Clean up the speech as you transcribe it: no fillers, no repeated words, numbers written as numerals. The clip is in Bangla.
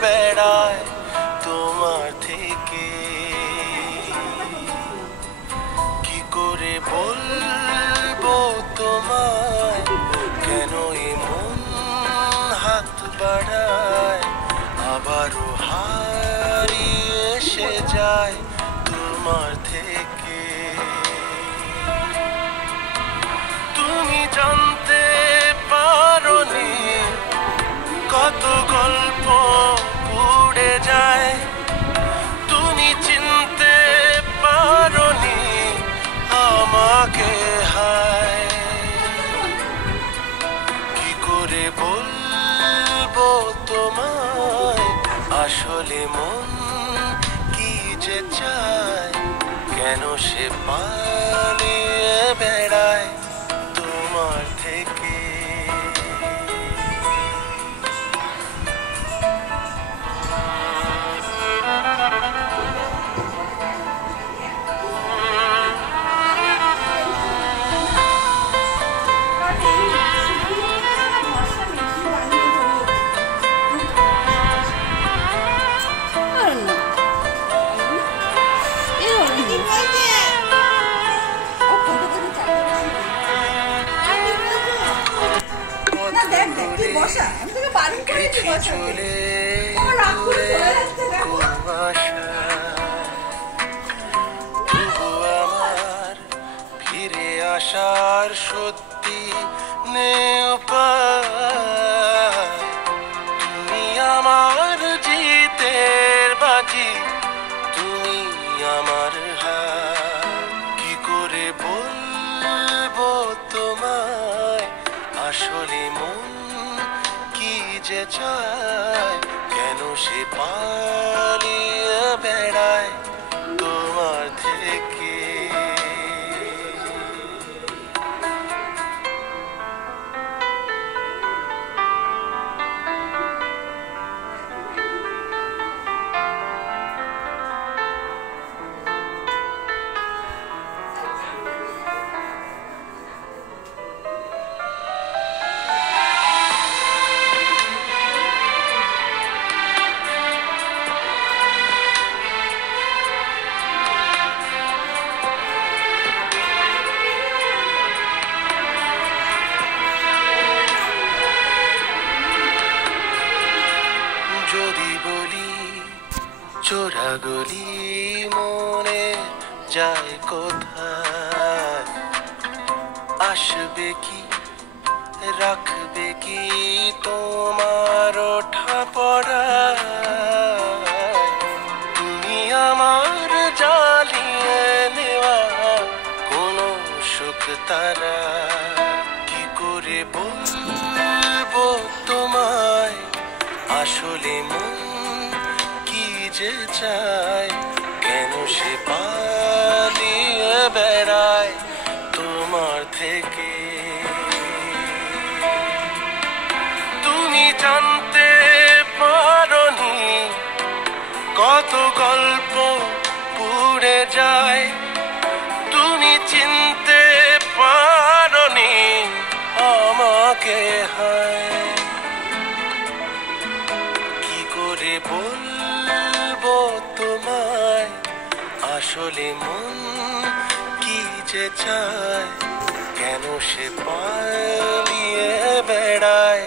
বেড়ায় তোমার থেকে। কি করে বলবো তোমায় কেন এমন হাত বাড়ায়, আবারও হারিয়ে এসে যায় তোমার থেকে। তুমি জানতে পারোনি কত গল্প উড়ে যায়, তুমি চিনতে পারোনি আমাকে হায়। কি করে বলবো তোমায় আসলে মন কি যে চায়, কেন সে পালিয়ে বেড়ায় তোমার থেকে। আমার ফিরে আসার সত্যি নেই উপায়, তুমি আমার জিতের বাজি, তুমি আমার হার। কি করে বলবো তোমায় আসলে মন কি যে চায়, কেন সে পালিয়ে বেড়ায় তোমার থেকে। যদি বলি চোরা গলি মনে যায় কোথায়, আসবে কি রাখবে কি তোমার ওঠা পড়া, তুমি আমার জ্বালিয়ে নেওয়া কোনো সুখ তারা। কি করে বলবো তোমায় আসলে মন কি যে চায়, কেন সে পালিয়ে বেড়ায় তোমার থেকে। তুমি জানতে পারোনি কত গল্প পুড়ে যায়, তুমি চিনতে পারোনি আমাকে হায়। কি করে বলবো তোমায় আসলে মন কি যে চায়, কেন সে পালিয়ে বেড়ায়